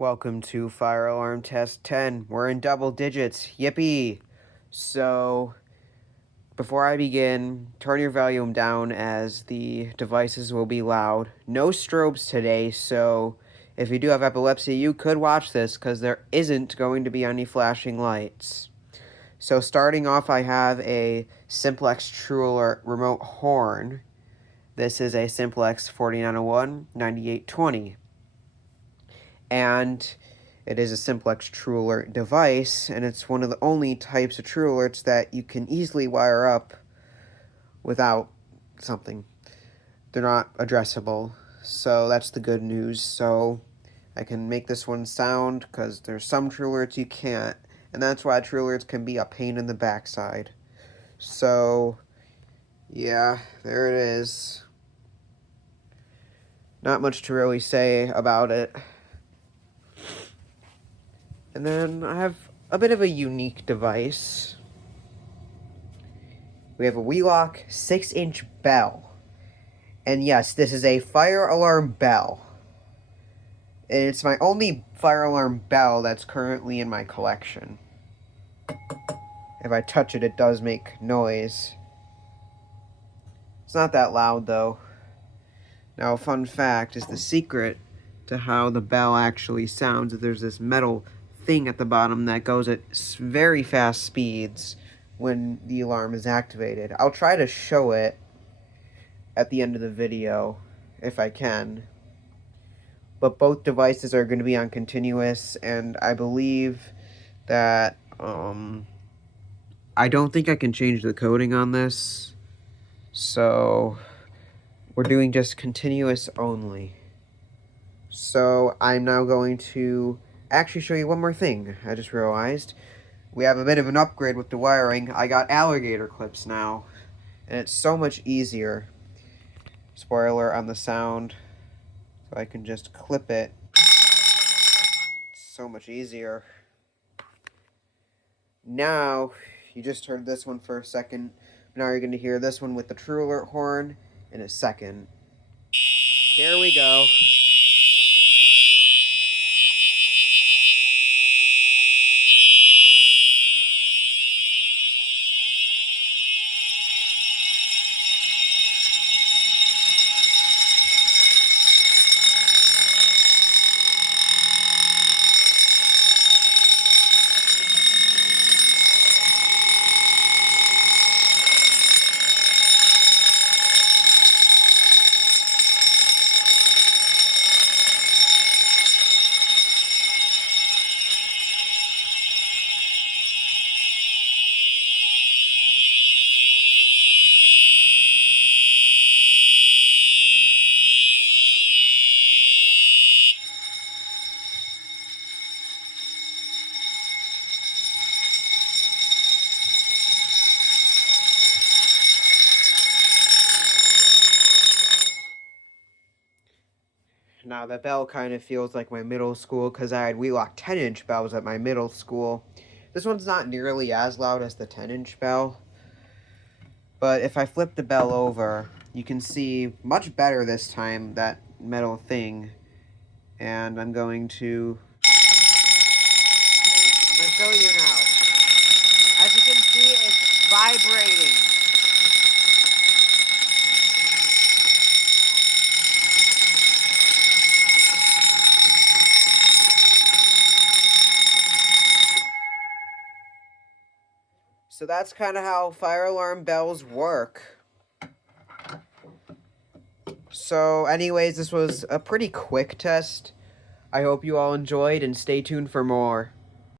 Welcome to Fire Alarm Test 10. We're in double digits. Yippee! So, before I begin, turn your volume down as the devices will be loud. No strobes today, so if you do have epilepsy, you could watch this because there isn't going to be any flashing lights. So, starting off, I have a Simplex True Alert remote horn. This is a Simplex 4901 9820. And it is a Simplex True Alert device, and it's one of the only types of True Alerts that you can easily wire up without something. They're not addressable, so that's the good news. So I can make this one sound, because there's some True Alerts you can't, and that's why True Alerts can be a pain in the backside. So, yeah, there it is. Not much to really say about it. And then I have a bit of a unique device. We have a Wheelock 6-inch bell. And yes, this is a fire alarm bell. And it's my only fire alarm bell that's currently in my collection. If I touch it, it does make noise. It's not that loud, though. Now, a fun fact is the secret to how the bell actually sounds. There's this metal thing at the bottom that goes at very fast speeds when the alarm is activated. I'll try to show it at the end of the video if I can. But both devices are going to be on continuous, and I believe that I don't think I can change the coding on this. So we're doing just continuous only. So I'm now going to actually show you one more thing. I just realized we have a bit of an upgrade with the wiring. I got alligator clips now, and it's so much easier. Spoiler on the sound, so I can just clip it. It's so much easier. Now, you just heard this one for a second. Now you're going to hear this one with the True Alert horn in a second. Here we go. Now, the bell kind of feels like my middle school because I had Wheelock 10-inch bells at my middle school. This one's not nearly as loud as the 10-inch bell. But if I flip the bell over, you can see much better this time, that metal thing. And I'm going to show you now. As you can see, it's vibrating. So that's kind of how fire alarm bells work. So anyways, this was a pretty quick test. I hope you all enjoyed, and stay tuned for more.